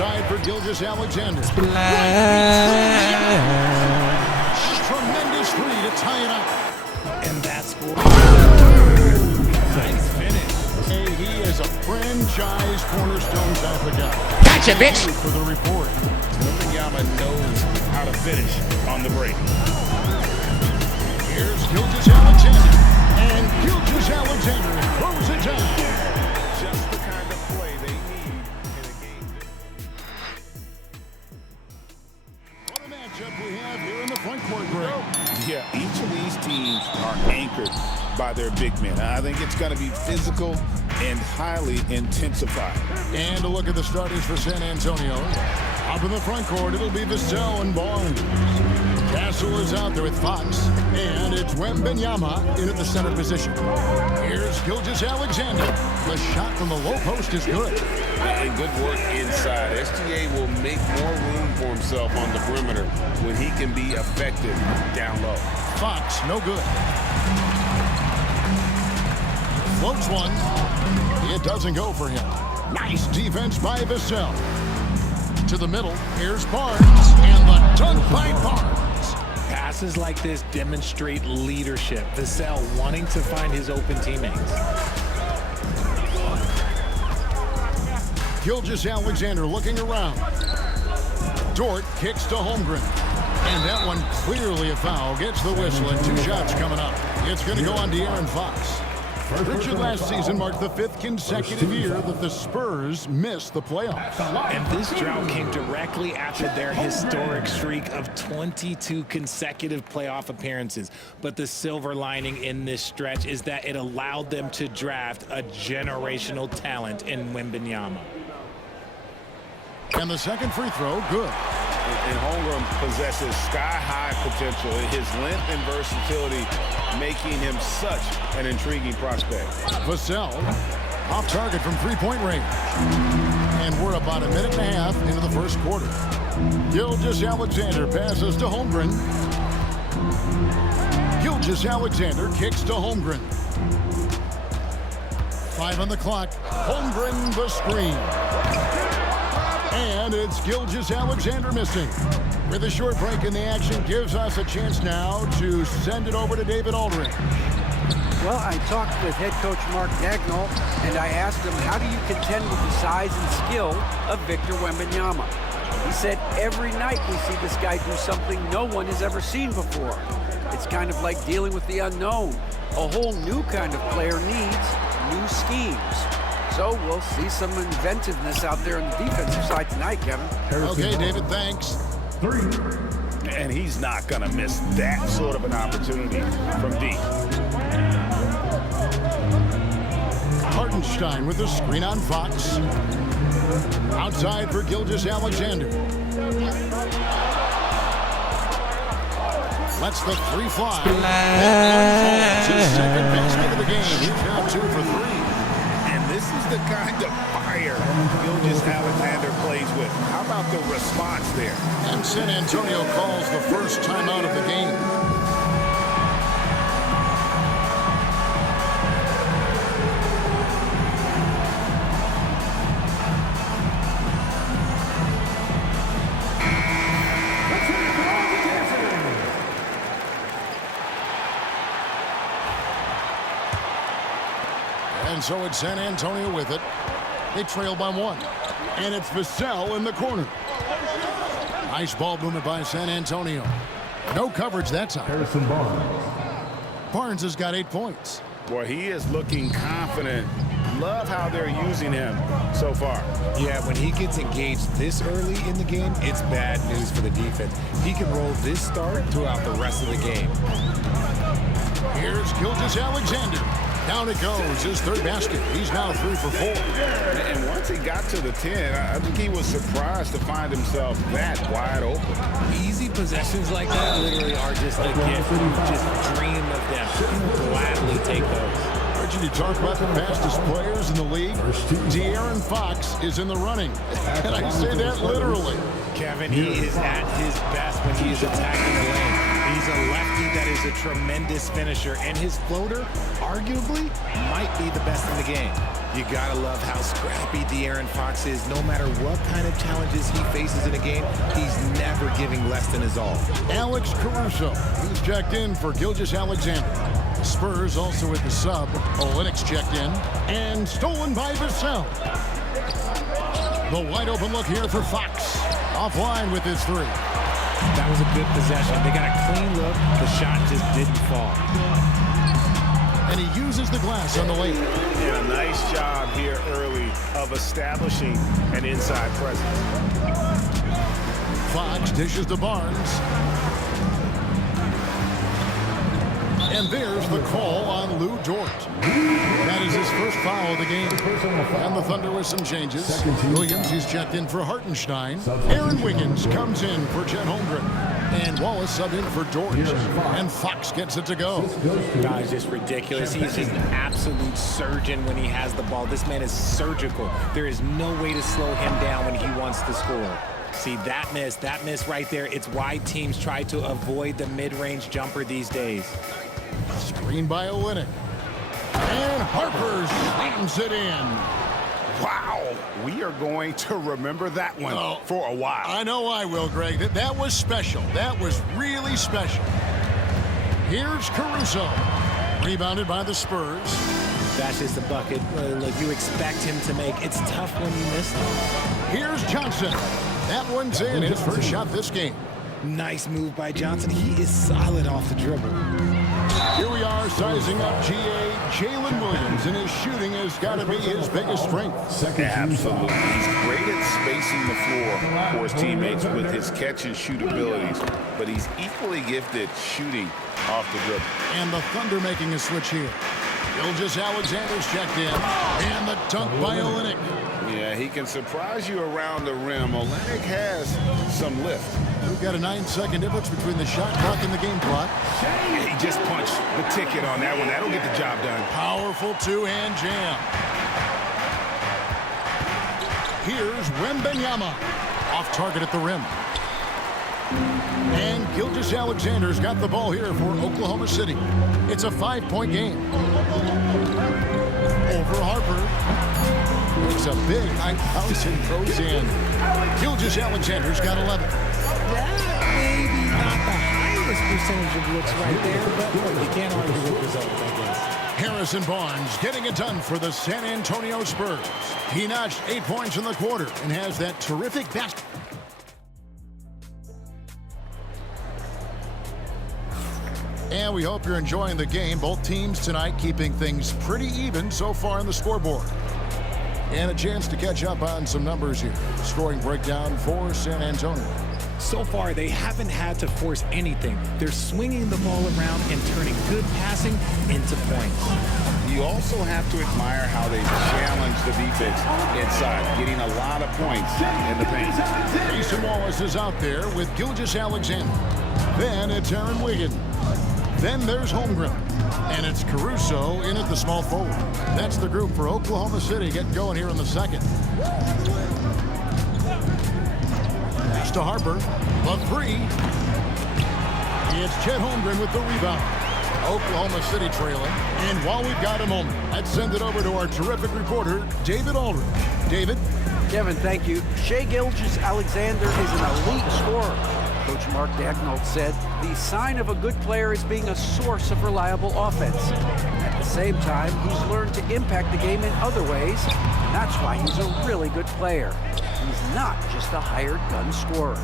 Outside for Gilgeous-Alexander. Tremendous three to tie it up. And that's what. Nice finish. Hey, he is a franchise cornerstone type of guy. Gotcha, bitch. For the report. Wembanyama knows how to finish on the break. Here's Gilgeous-Alexander. And Gilgeous-Alexander throws it down. Just the kind of play they need in a game. What a matchup we have here in the front court, Greg. Yeah, each of these teams are anchored by their big men. I think it's going to be physical and highly intensified. And a look at the starters for San Antonio. Up in the front court, it'll be Vassell and Barnes. Castle is out there with Fox. And it's Wembanyama in at the center position. Here's Gilgeous-Alexander. The shot from the low post is good. And good work inside. SGA will make more room for himself on the perimeter when he can be effective down low. Fox, no good. Floats one. It doesn't go for him. Nice defense by Vassell. To the middle, here's Barnes, and the dunk by Barnes. Passes like this demonstrate leadership. Vassell wanting to find his open teammates. Gilgeous-Alexander looking around. Dort kicks to Holmgren. And that one clearly a foul. Gets the whistle and 2 shots coming up. It's going to go on De'Aaron Fox. Richard, last season marked the 5th consecutive year that the Spurs missed the playoffs. And this drought came directly after their historic streak of 22 consecutive playoff appearances. But the silver lining in this stretch is that it allowed them to draft a generational talent in Wembanyama. And the second free throw, good. And Holmgren possesses sky-high potential. His length and versatility making him such an intriguing prospect. Vassell off target from three-point range. And we're about a minute and a half into the first quarter. Gilgeous-Alexander passes to Holmgren. Gilgeous-Alexander kicks to Holmgren. 5 on the clock. Holmgren the screen. And it's Gilgeous-Alexander missing. With a short break in the action, gives us a chance now to send it over to David Aldridge. Well, I talked with head coach Mark Dagnall, and I asked him, how do you contend with the size and skill of Victor Wembanyama? He said, every night we see this guy do something no one has ever seen before. It's kind of like dealing with the unknown. A whole new kind of player needs new schemes. So we'll see some inventiveness out there on the defensive side tonight, Kevin. Okay, David, thanks. 3. And he's not going to miss that sort of an opportunity from deep. Hartenstein with the screen on Fox. Outside for Gilgeous-Alexander. Lets the three fly. That his second basket of the game. He's got 2 for 3. This is the kind of fire Gilgeous-Alexander plays with. How about the response there? And San Antonio calls the first timeout of the game. And so it's San Antonio with it. They trail by 1. And it's Vassell in the corner. Nice ball movement by San Antonio. No coverage that time. Barnes has got 8 points. Boy, he is looking confident. Love how they're using him so far. Yeah, when he gets engaged this early in the game, it's bad news for the defense. He can roll this start throughout the rest of the game. Here's Gilgeous-Alexander. Down it goes, his 3rd basket. He's now 3 for 4. And once he got to the 10, I think he was surprised to find himself that wide open. Easy possessions like that literally are just a gift. You just dream of them. You gladly take those. Archie, you talk about the fastest players in the league. De'Aaron Fox is in the running. And I say that literally. Kevin, he is at his best when he is attacking the lane. He's a lefty that is a tremendous finisher, and his floater, arguably, might be the best in the game. You gotta love how scrappy De'Aaron Fox is. No matter what kind of challenges he faces in a game, he's never giving less than his all. Alex Caruso, he's checked in for Gilgeous-Alexander. Spurs also with the sub. Olynyk's checked in. And stolen by Vassell. The wide open look here for Fox. Offline with his three. That was a good possession. They got a clean look. The shot just didn't fall. And he uses the glass on the layup. Yeah, nice job here early of establishing an inside presence. Fox dishes to Barnes. And there's the call on Lou Dort. That is his first foul of the game. And the Thunder with some changes. Williams, he's checked in for Hartenstein. Aaron Wiggins comes in for Chet Holmgren. And Wallace sub in for Dort. And Fox gets it to go. Guy's just ridiculous. He's just an absolute surgeon when he has the ball. This man is surgical. There is no way to slow him down when he wants to score. See, that miss right there. It's why teams try to avoid the mid-range jumper these days. Screen by Olynyk. And Harper slams it in. Wow, we are going to remember that one for a while. I know I will, Greg. That was special. That was really special. Here's Caruso. Rebounded by the Spurs. That's just a bucket. Look, you expect him to make. It's tough when you miss them. Here's Johnson. That one's in. His first shot this game. Nice move by Johnson. He is solid off the dribble. Here we are sizing up GA Jalen Williams, and his shooting has got to be his biggest strength. Absolutely. He's great at spacing the floor for his teammates with his catch and shoot abilities, but he's equally gifted shooting off the dribble. And the Thunder making a switch here. Gilgeous-Alexander's checked in, and the dunk by Olynyk. Yeah, he can surprise you around the rim. Olynyk has some lift. We've got a 9-second difference between the shot clock and the game clock. He just punched the ticket on that one. That'll get the job done. Powerful two-hand jam. Here's Wembanyama. Off target at the rim. And Gilgeous-Alexander's got the ball here for Oklahoma City. It's a 5-point game. Over Harper. It's a big high house and throws in. Gilgeous-Alexander's got 11. Maybe not the highest percentage of looks right there, but you can't argue with results, I guess. Harrison Barnes getting it done for the San Antonio Spurs. He notched 8 points in the quarter and has that terrific basket. And we hope you're enjoying the game. Both teams tonight keeping things pretty even so far on the scoreboard. And a chance to catch up on some numbers here. Scoring breakdown for San Antonio. So far, they haven't had to force anything. They're swinging the ball around and turning good passing into points. You also have to admire how they challenge the defense inside, getting a lot of points in the paint. Mason Wallace is out there with Gilgeous-Alexander. Then it's Aaron Wiggins. Then there's Holmgren. And it's Caruso in at the small forward. That's the group for Oklahoma City getting going here in the second. Pass to Harper. The three. It's Chet Holmgren with the rebound. Oklahoma City trailing. And while we've got a moment, let's send it over to our terrific reporter, David Aldridge. David? Kevin, thank you. Shai Gilgeous-Alexander is an elite scorer. Coach Mark Daigneault said the sign of a good player is being a source of reliable offense. At the same time, he's learned to impact the game in other ways. And that's why he's a really good player. He's not just a hired gun scorer.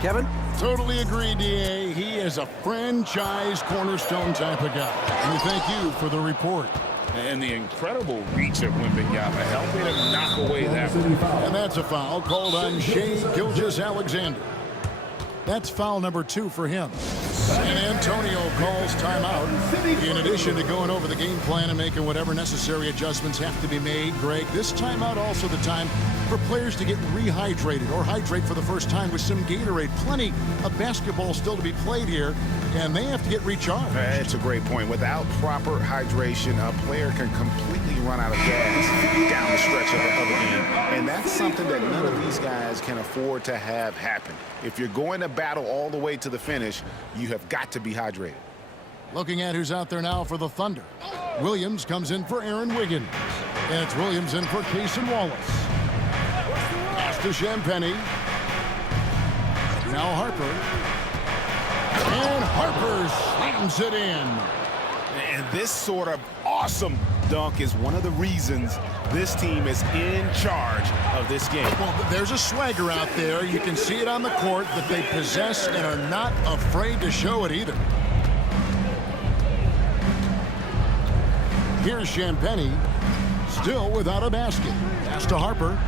Kevin? Totally agree, D.A. He is a franchise cornerstone type of guy. We thank you for the report. And the incredible reach of Wembanyama helping him knock away that one. And that's a foul called on Shai Gilgeous-Alexander. That's foul number 2 for him. San Antonio calls timeout. In addition to going over the game plan and making whatever necessary adjustments have to be made, Greg, this timeout also the time for players to get rehydrated or hydrate for the first time with some Gatorade. Plenty of basketball still to be played here, and they have to get recharged. That's a great point. Without proper hydration, a player can completely run out of gas down the stretch of a game. And that's something that none of these guys can afford to have happen. If you're going to battle all the way to the finish, you have got to be hydrated. Looking at who's out there now for the Thunder. Williams comes in for Aaron Wiggins. And it's Williams in for Cason Wallace. Pass to Champagnie. Now Harper. And Harper slams it in. And this sort of awesome dunk is one of the reasons this team is in charge of this game. Well, there's a swagger out there. You can see it on the court that they possess and are not afraid to show it either. Here's Champagnie, still without a basket. Pass to Harper.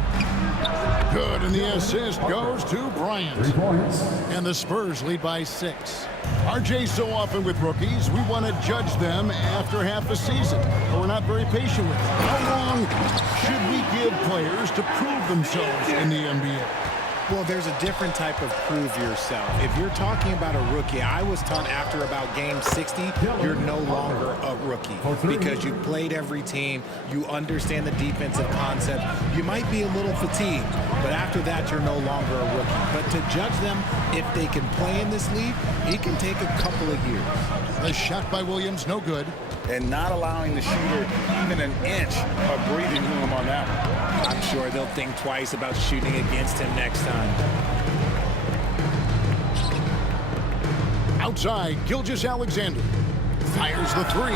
Good, and the assist goes to Bryant. 3 points. And the Spurs lead by 6. RJ, so often with rookies, we want to judge them after half a season. But we're not very patient with them. How long should we give players to prove themselves in the NBA? Well, there's a different type of prove yourself. If you're talking about a rookie, I was taught after about game 60, you're no longer a rookie because you played every team, you understand the defensive concept. You might be a little fatigued, but after that, you're no longer a rookie. But to judge them, if they can play in this league, it can take a couple of years. The shot by Williams, no good. And not allowing the shooter even an inch of breathing room on that one. I'm sure they'll think twice about shooting against him next time. Outside, Gilgeous-Alexander fires the 3.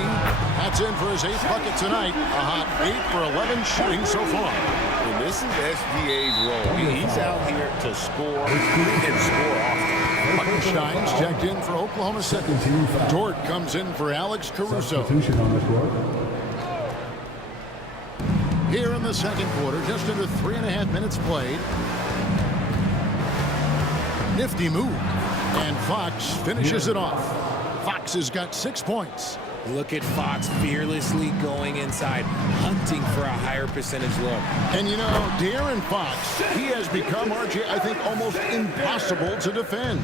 That's in for his 8th bucket tonight. A hot 8 for 11 shooting so far. And this is SGA's role. He's out here to score and score often. Buckenstein's checked in for Oklahoma City. Dort comes in for Alex Caruso. Substitution on the court. Here in the second quarter, just under 3.5 minutes played. Nifty move. And Fox finishes it off. Fox has got 6 points. Look at Fox fearlessly going inside, hunting for a higher percentage look. And you know, De'Aaron Fox, he has become, RJ, I think, almost impossible to defend.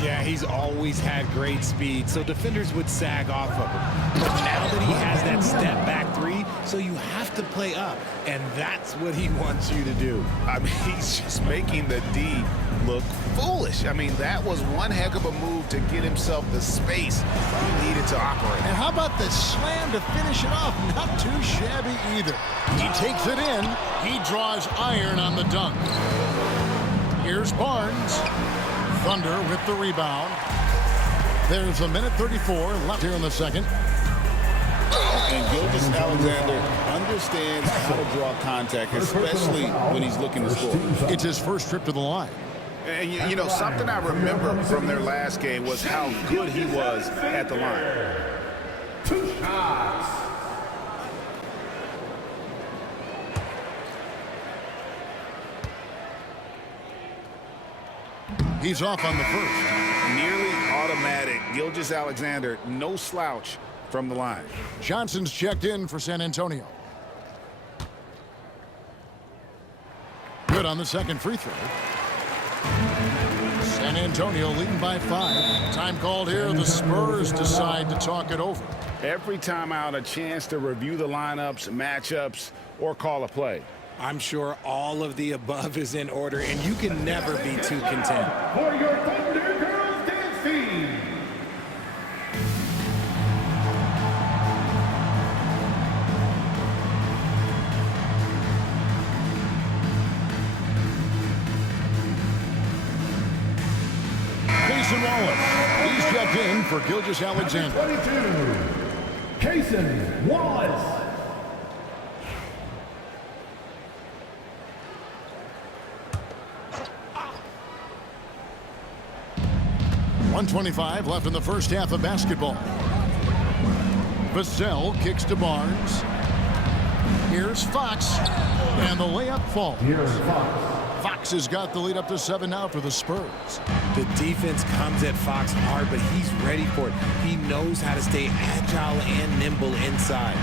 Yeah, he's always had great speed, so defenders would sag off of him. But now that he has that step back 3, so you have to play up, and that's what he wants you to do. I mean, he's just making the D look foolish. I mean, that was one heck of a move to get himself the space he needed to operate. And how about the slam to finish it off? Not too shabby either. He takes it in. He draws iron on the dunk. Here's Barnes. Thunder with the rebound. There's 1:34 left here in the second. And Gilgeous-Alexander understands how to draw contact, especially when he's looking to score. It's his first trip to the line. And you know, something I remember from their last game was how good he was at the line. 2 shots. He's off on the first. Nearly automatic. Gilgeous-Alexander, no slouch from the line. Johnson's checked in for San Antonio. Good on the second free throw. San Antonio leading by 5. Time called here. The Spurs decide to talk it over. Every time out, a chance to review the lineups, matchups, or call a play. I'm sure all of the above is in order, and you can never be too content. For your Thunder Girls dance team. Cason Wallace. He's checked in for Gilgeous-Alexander. 22. Cason Wallace. 1:25 left in the first half of basketball. Vassell kicks to Barnes. Here's Fox. And the layup falls. Here's Fox. Fox has got the lead up to 7 now for the Spurs. The defense comes at Fox hard, but he's ready for it. He knows how to stay agile and nimble inside.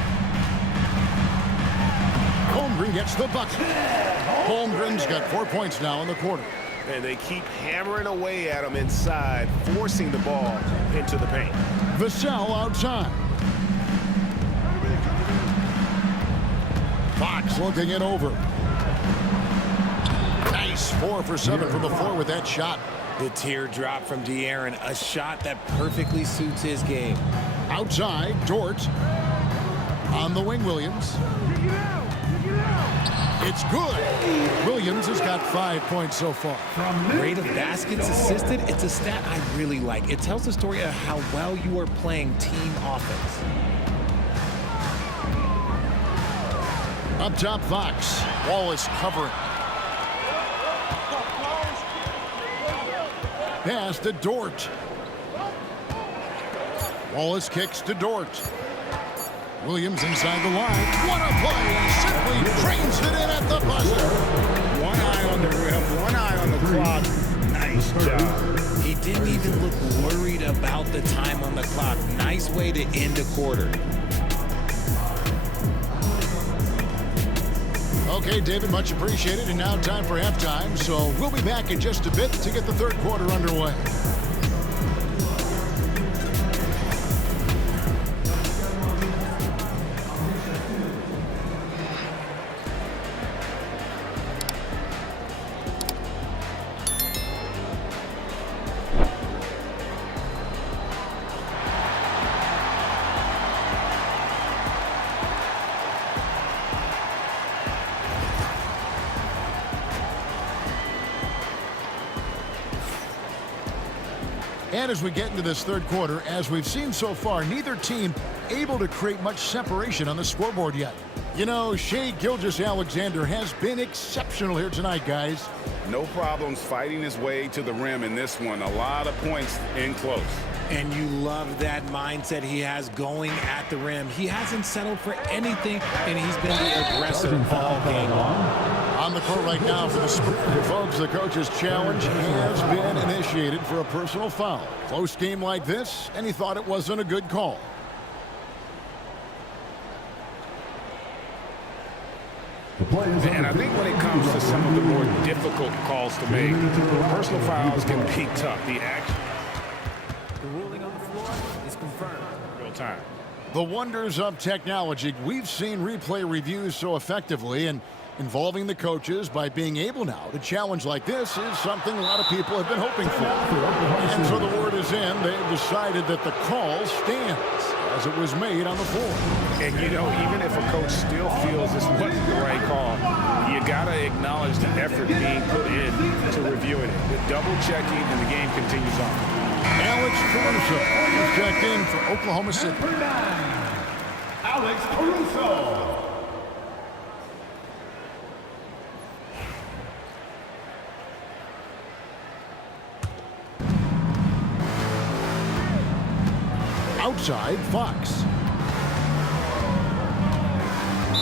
Holmgren gets the bucket. Holmgren's got 4 points now in the quarter. And they keep hammering away at him inside, forcing the ball into the paint. Vassell outside. Fox looking it over. Nice 4 for 7 from the floor with that shot. The teardrop from De'Aaron, a shot that perfectly suits his game. Outside, Dort. On the wing, Williams. It's good. Williams has got 5 points so far. Rate of baskets assisted, it's a stat I really like. It tells the story of how well you are playing team offense. Up top, Fox. Wallace covering. Pass to Dort. Wallace kicks to Dort. Williams inside the line. What a play! Simply drains it in at the buzzer. One eye on the rim, one eye on the clock. Nice job. He didn't even look worried about the time on the clock. Nice way to end a quarter. Okay, David, much appreciated. And now time for halftime. So we'll be back in just a bit to get the third quarter underway. And as we get into this third quarter, as we've seen so far, neither team able to create much separation on the scoreboard yet. You know, Gilgeous-Alexander has been exceptional here tonight, guys. No problems fighting his way to the rim in this one. A lot of points in close. And you love that mindset he has going at the rim. He hasn't settled for anything, and he's been the aggressor all game long. On the court right now for the Spurs, folks, the coach's challenge has been initiated for a personal foul. Close game like this, and he thought it wasn't a good call. And I think when it comes to some of the more difficult calls to make, personal fouls can be tough. The action. The ruling on the floor is confirmed. Real time. The wonders of technology. We've seen replay reviews so effectively, and involving the coaches by being able now to challenge like this is something a lot of people have been hoping for. And so the word is in. They've decided that the call stands as it was made on the floor. And, you know, even if a coach still feels this wasn't the right call, you got to acknowledge the effort being put in to reviewing it. The double-checking, and the game continues on. Alex Caruso is checked in for Oklahoma City. Number 9, Alex Caruso. Outside, Fox.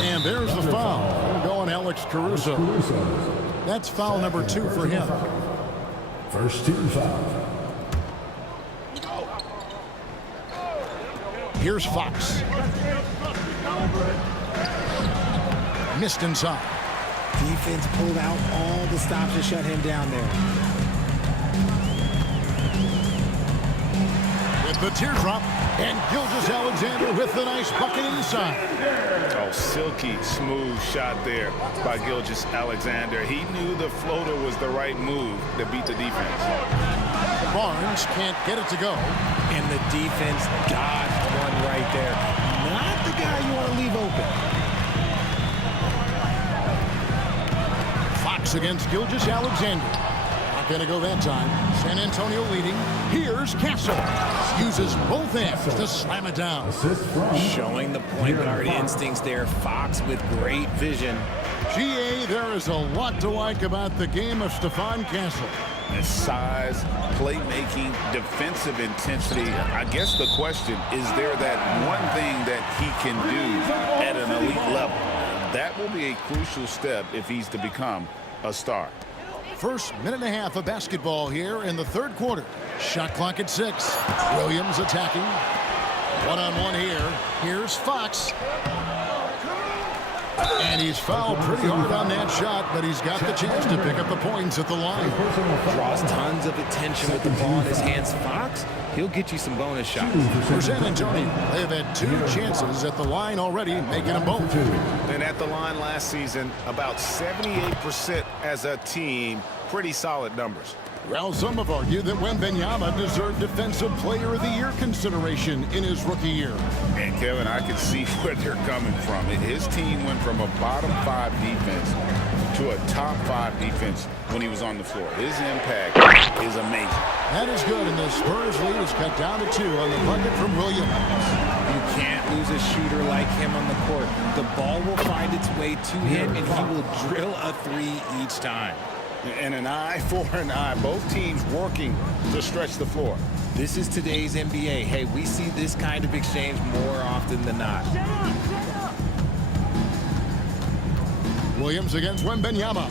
And there's the foul. We're going Alex Caruso. That's foul number 2 for him. First team foul. Here's Fox. Missed inside. Defense pulled out all the stops to shut him down there. With the teardrop, and Gilgeous-Alexander with the nice bucket inside. Oh, silky smooth shot there by Gilgeous-Alexander. He knew the floater was the right move to beat the defense. Barnes can't get it to go. And the defense dodged one right there. Not the guy you want to leave open. Fox against Gilgeous-Alexander. Not going to go that time. San Antonio leading. Here's Castle. Uses both ends to slam it down. Showing the point guard instincts there. Fox with great vision. GA, there is a lot to like about the game of Stephon Castle. His size, playmaking, defensive intensity. I guess the question, is there that one thing that he can do at an elite level? That will be a crucial step if he's to become a star. First minute and a half of basketball here in the third quarter. Shot clock at 6. Williams attacking. One-on-one here. Here's Fox. And he's fouled pretty hard on that shot, but he's got the chance to pick up the points at the line. Draws tons of attention with the ball in his hands. Fox, he'll get you some bonus shots. For San Antonio, they've had 2 chances at the line already, making them both. And at the line last season, about 78% as a team. Pretty solid numbers. Well, some have argued that Wembanyama deserved Defensive Player of the Year consideration in his rookie year. And Kevin, I can see where they're coming from. His team went from a bottom 5 defense to a top 5 defense when he was on the floor. His impact is amazing. That is good, and the Spurs lead is cut down to 2 on the bucket from Williams. You can't lose a shooter like him on the court. The ball will find its way to him, and he will drill a 3 each time. And an eye for an eye. Both teams working to stretch the floor. This is today's NBA. Hey, we see this kind of exchange more often than not. Williams against Wembanyama.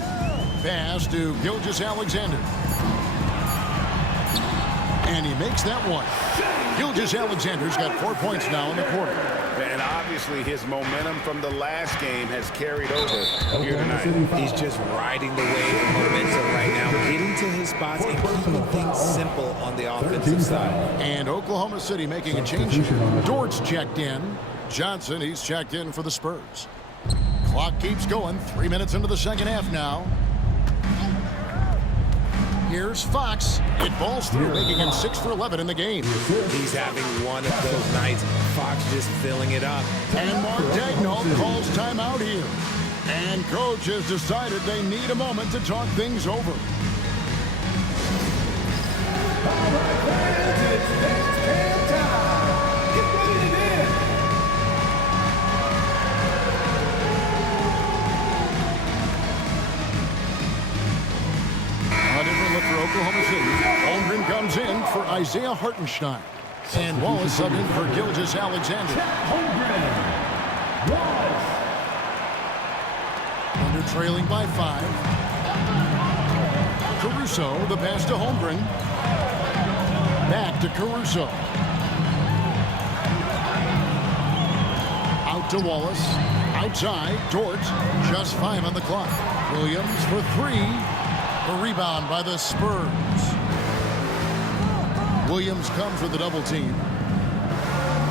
Pass to Gilgeous-Alexander. And he makes that one. Gilgeous-Alexander's got 4 points now in the quarter. And obviously his momentum from the last game has carried over here tonight. He's just riding the wave of momentum right now, getting to his spots and keeping things simple on the offensive side. And Oklahoma City making a change. Dort's checked in. Johnson, he's checked in for the Spurs. Clock keeps going. 3 minutes into the second half now. Here's Fox. It falls through, making him 6 for 11 in the game. He's having one of those nights. Fox just filling it up. And Mark Daigneault calls timeout here. And coach has decided they need a moment to talk things over. All right, fans, it's next game time. Get ready to dance. A different look for Oklahoma City. Holmgren comes in for Isaiah Hartenstein. And Wallace subbed in for Gilgeous-Alexander. Under trailing by 5. Caruso, the pass to Holmgren. Back to Caruso. Out to Wallace. Outside, Dort. Just 5 on the clock. Williams for 3. A rebound by the Spurs. Williams comes with the double team.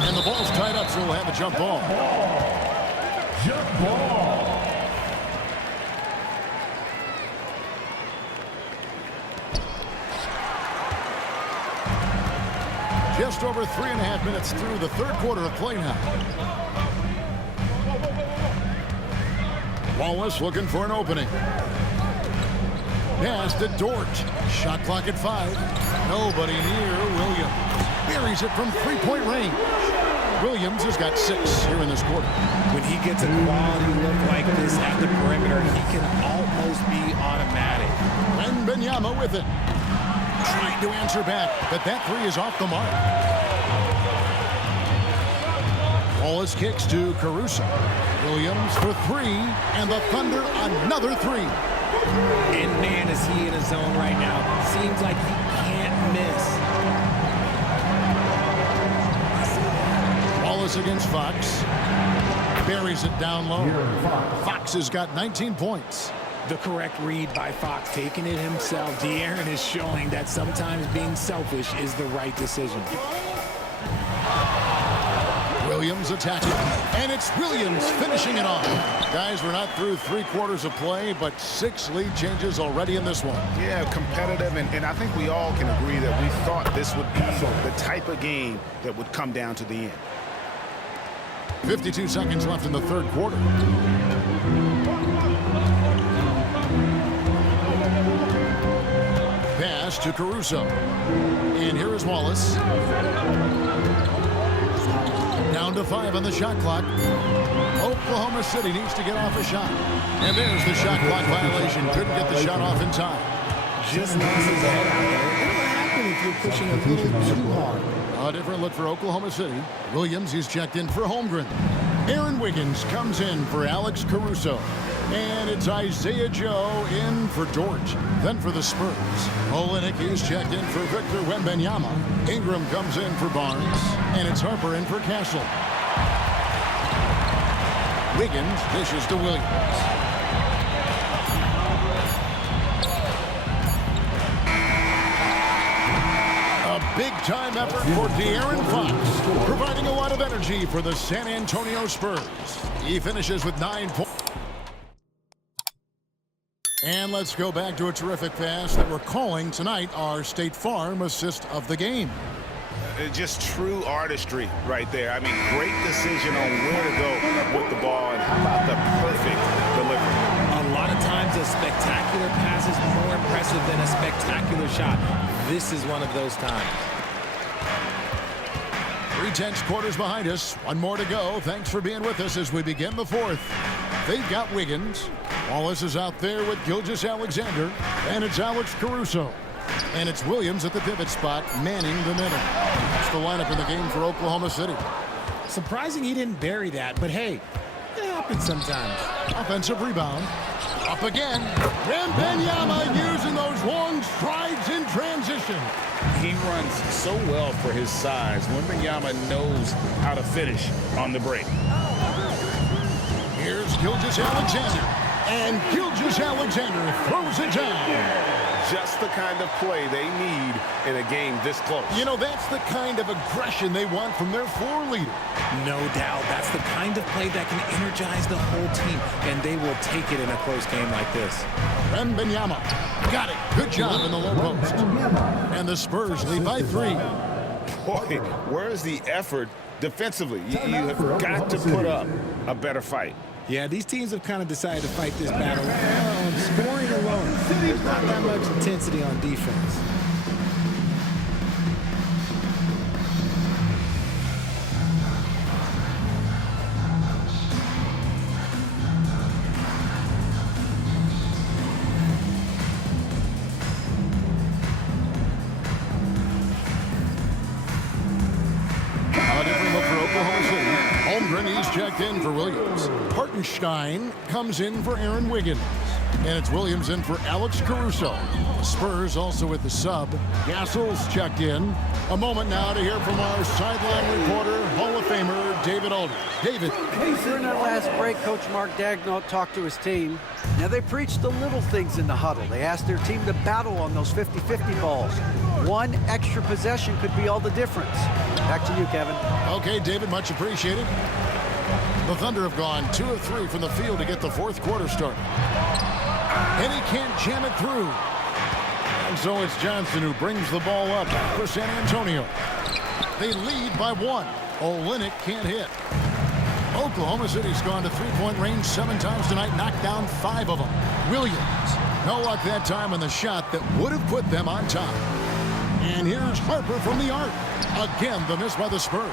And the ball's tied up, so we'll have a jump ball. Jump ball. Just over 3.5 minutes through the third quarter of play now. Wallace looking for an opening. Pass to Dort. Shot clock at 5. Nobody near Williams. Buries it from 3-point range. Williams has got 6 here in this quarter. When he gets a quality look like this at the perimeter, he can almost be automatic. And Wembanyama with it. Trying to answer back, but that 3 is off the mark. Wallace kicks to Caruso. Williams for 3, and the Thunder another 3. And man, is he in his zone right now. Seems like he can't miss. Wallace against Fox. Buries it down low. Fox has got 19 points. The correct read by Fox, taking it himself. De'Aaron is showing that sometimes being selfish is the right decision. Williams attacking, and it's Williams finishing it off. Guys, we're not through 3 quarters of play, but 6 lead changes already in this one. Yeah, competitive, and I think we all can agree that we thought this would be the type of game that would come down to the end. 52 seconds left in the third quarter. Pass to Caruso. And here is Wallace. Down to 5 on the shot clock. Oklahoma City needs to get off a shot. And there's the shot clock violation. Couldn't get the shot off in time. Just lost his head out there. It'll happen if you're pushing a little too hard. A different look for Oklahoma City. Williams, he's checked in for Holmgren. Aaron Wiggins comes in for Alex Caruso. And it's Isaiah Joe in for Dort. Then for the Spurs, Olynyk is checked in for Victor Wembanyama. Ingram comes in for Barnes. And it's Harper in for Castle. Wiggins dishes to Williams. A big-time effort for De'Aaron Fox, providing a lot of energy for the San Antonio Spurs. He finishes with 9 points. And let's go back to a terrific pass that we're calling tonight our State Farm assist of the game. Just true artistry right there. I mean, great decision on where to go with the ball, and how about the perfect delivery. A lot of times a spectacular pass is more impressive than a spectacular shot. This is one of those times. 3 quarters behind us. One more to go. Thanks for being with us as we begin the fourth. They've got Wiggins. Wallace is out there with Gilgeous-Alexander. And it's Alex Caruso. And it's Williams at the pivot spot, manning the middle. That's the lineup in the game for Oklahoma City. Surprising he didn't bury that, but hey, it happens sometimes. Offensive rebound. Up again. Wembanyama using those long strides in transition. He runs so well for his size. Wembanyama knows how to finish on the break. Here's Gilgeous-Alexander. And Gilgeous-Alexander throws it down. Just the kind of play they need in a game this close. You know, that's the kind of aggression they want from their floor leader. No doubt. That's the kind of play that can energize the whole team, and they will take it in a close game like this. Wembanyama got it. Good job in the low post. And the Spurs lead by 3. Boy, where's the effort defensively? You have got to put up a better fight. Yeah, these teams have kind of decided to fight this battle on scoring alone. There's not that much intensity on defense. A different look for Oklahoma City. Holmgren, he's checked in for Williams. Hartenstein comes in for Aaron Wiggins. And it's Williams in for Alex Caruso. Spurs also with the sub. Gassel's checked in. A moment now to hear from our sideline reporter, Hall of Famer David Aldridge. David. During our last break, Coach Mark Daigneault talked to his team. Now, they preached the little things in the huddle. They asked their team to battle on those 50-50 balls. One extra possession could be all the difference. Back to you, Kevin. Okay, David, much appreciated. The Thunder have gone 2 of 3 from the field to get the fourth quarter started. And he can't jam it through. And so it's Johnson who brings the ball up for San Antonio. They lead by 1. Olynyk can't hit. Oklahoma City's gone to three-point range 7 times tonight, knocked down 5 of them. Williams, no luck that time on the shot that would have put them on top. And here's Harper from the arc. Again, the miss by the Spurs.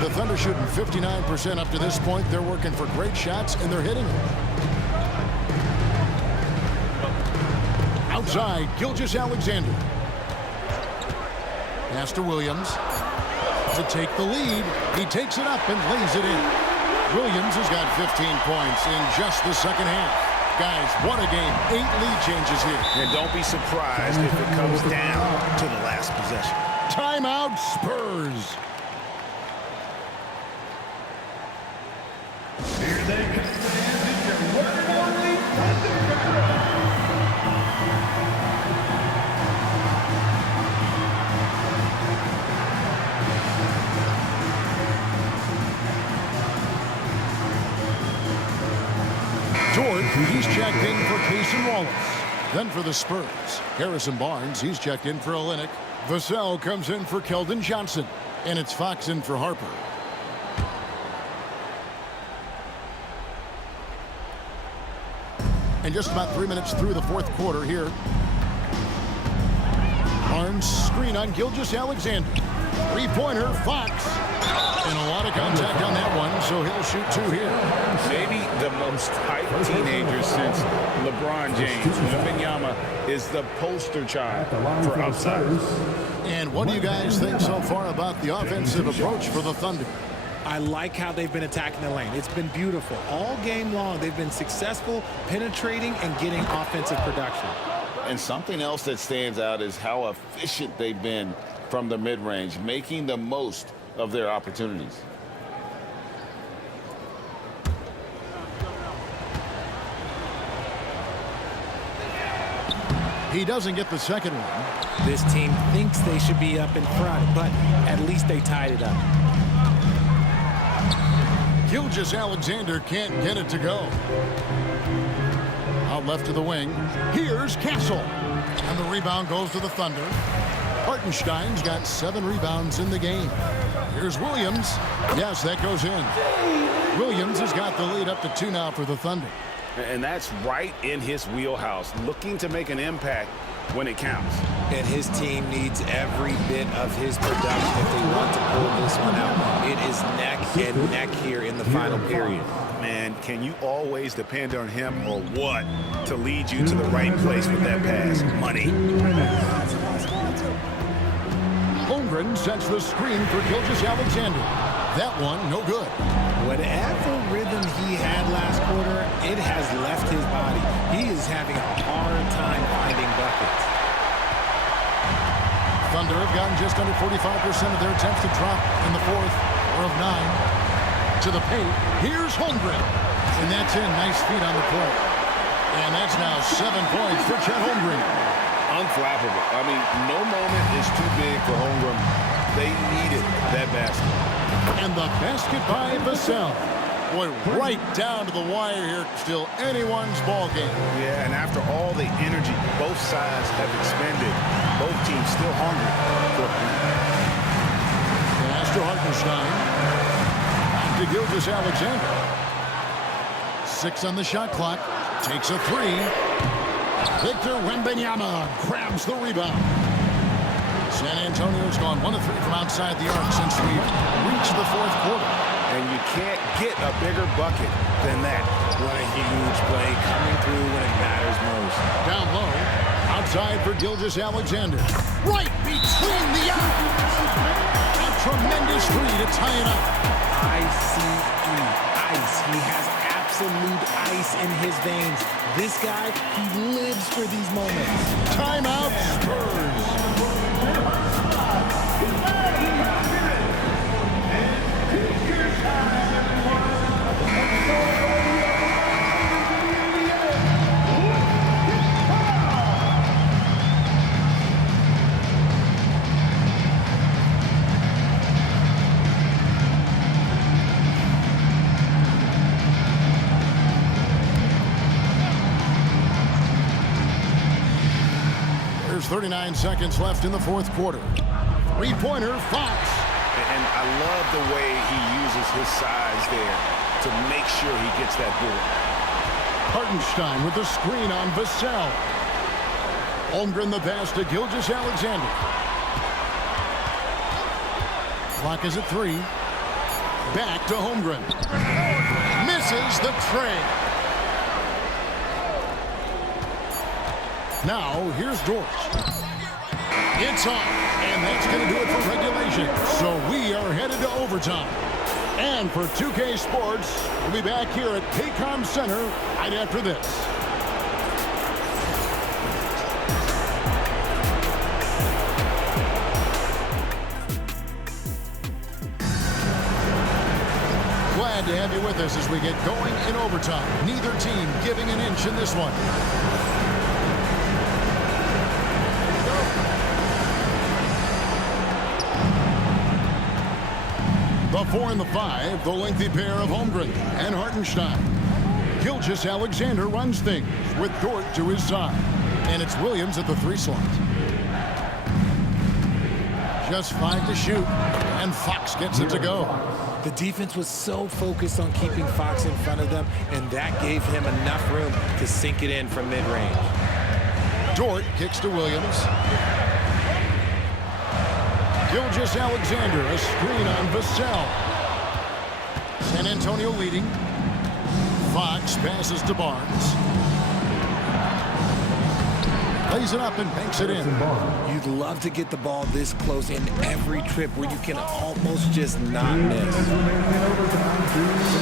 The Thunder shooting 59% up to this point. They're working for great shots, and they're hitting them. Outside, Gilgeous-Alexander. Pass to Williams to take the lead. He takes it up and lays it in. Williams has got 15 points in just the second half. Guys, what a game. 8 lead changes here. And don't be surprised if it comes down to the last possession. Timeout, Spurs. Here they come, fans. It's your one and only Thunder. Dort, he's checked in for Cason Wallace. Then for the Spurs, Harrison Barnes, he's checked in for Olynyk. Vassell comes in for Keldon Johnson. And it's Fox in for Harper. And just about 3 minutes through the fourth quarter here. Barnes screen on Gilgeous-Alexander. Three-pointer, Fox. And a lot of contact on that one, so he'll shoot 2 here. Maybe the most hyped teenager since LeBron James. Wembanyama is the poster child for upside. And what do you guys think so far about the offensive approach for the Thunder? I like how they've been attacking the lane. It's been beautiful. All game long, they've been successful penetrating and getting offensive production. And something else that stands out is how efficient they've been from the mid-range, making the most of their opportunities. He doesn't get the second one. This team thinks they should be up in front, but at least they tied it up. Gilgeous-Alexander can't get it to go. A out left to the wing. Here's Castle. And the rebound goes to the Thunder. Hartenstein's got 7 rebounds in the game. Here's Williams. Yes, that goes in. Williams has got the lead up to 2 now for the Thunder. And that's right in his wheelhouse, looking to make an impact when it counts. And his team needs every bit of his production if they want to pull this one out. It is neck and neck here in the final period. Man, can you always depend on him or what to lead you to the right place with that pass? Money. Holmgren sets the screen for Gilgeous-Alexander. That one, no good. Whatever rhythm he had last quarter, it has left his body. He is having a hard time finding buckets. Thunder have gotten just under 45% of their attempts to drop in the 4th, 4 of 9. To the paint, here's Holmgren. And that's in. Nice feet on the play. And that's now 7 points for Chet Holmgren. Unflappable. I mean, no moment is too big for Holmgren. They needed that basket. And the basket by Vassell. Boy, right down to the wire here. Still anyone's ball game. Yeah, and after all the energy both sides have expended, both teams still hungry for a win. Pass to Hartenstein. Back to Gilgeous-Alexander. 6 on the shot clock. Takes a 3. Victor Wembanyama grabs the rebound. San Antonio's gone 1 of 3 from outside the arc since we reached the 4th quarter. And you can't get a bigger bucket than that. What a huge play coming through when it matters most. Down low, outside for Gilgeous-Alexander. Right between the eyes. A tremendous 3 to tie it up. Ice. He has absolute ice in his veins. This guy, he lives for these moments. Timeout, Spurs. There's 39 seconds left in the 4th quarter. 3-pointer, Fox. And I love the way he uses his size there to make sure he gets that board. Hartenstein with the screen on Vassell. Holmgren the pass to Gilgeous-Alexander. Clock is at 3. Back to Holmgren. Misses the tray. Now, here's Dort. It's on, and that's going to do it for regulation. So we are headed to overtime. And for 2K Sports, we'll be back here at Paycom Center right after this. Glad to have you with us as we get going in overtime. Neither team giving an inch in this one. The 4 and the 5, the lengthy pair of Holmgren and Hartenstein. Gilgeous-Alexander runs things with Dort to his side. And it's Williams at the 3 slot. Just 5 to shoot, and Fox gets it to go. The defense was so focused on keeping Fox in front of them, and that gave him enough room to sink it in from mid-range. Dort kicks to Williams. Gilgeous-Alexander, a screen on Vassell. San Antonio leading. Fox passes to Barnes. Lays it up and banks it in. You'd love to get the ball this close in every trip where you can almost just not miss. Some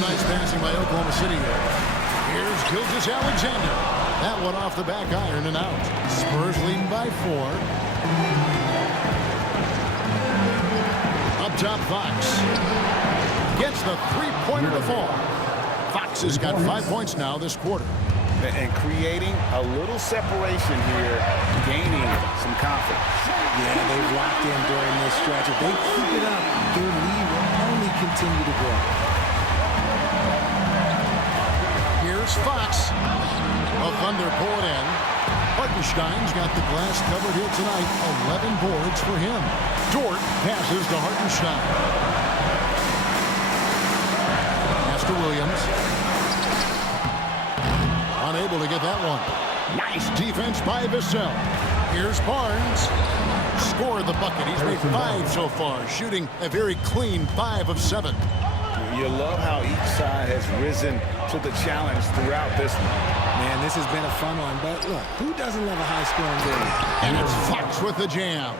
nice passing by Oklahoma City here. Here's Gilgeous-Alexander. That one off the back iron and out. Spurs leading by 4. Up top, Fox gets the 3-pointer to fall. Fox has got 5 points now this quarter. And creating a little separation here, gaining some confidence. Yeah, they've locked in during this stretch. If they keep it up, their lead will only continue to grow. Here's Fox. Fox. The Thunder pull it in. Hartenstein's got the glass covered here tonight. 11 boards for him. Dort passes to Hartenstein. Pass to Williams. Unable to get that one. Nice defense by Vassell. Here's Barnes. Scored the bucket. He's made 5 so far, shooting a very clean 5 of 7. You love how each side has risen to the challenge throughout this one. Man, this has been a fun one, but look, who doesn't love a high-scoring game? And it's Fox with the jam.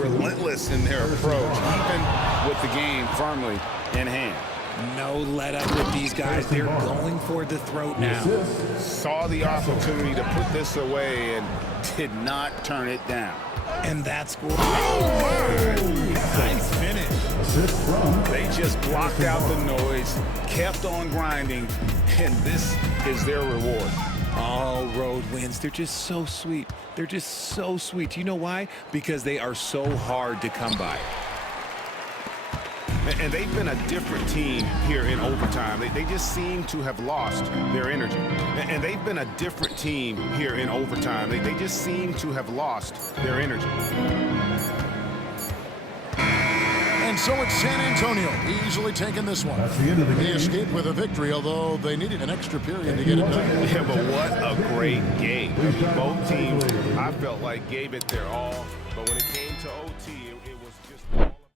Relentless in their approach, even with the game firmly in hand. No let up with these guys. They're going for the throat now. Saw the opportunity to put this away and did not turn it down. And that's score. Nice finish. They just blocked out the noise, kept on grinding, and this is their reward. All road wins. They're just so sweet. They're just so sweet. You know why? Because they are so hard to come by. And they've been a different team here in overtime. They just seem to have lost their energy. And they've been a different team here in overtime. They just seem to have lost their energy. And so it's San Antonio easily taking this one. That's the end of the They game. escaped with a victory, although they needed an extra period to get it done. Yeah, but what a great game. Both teams, I felt like, gave it their all. But when it came to OT, it was just...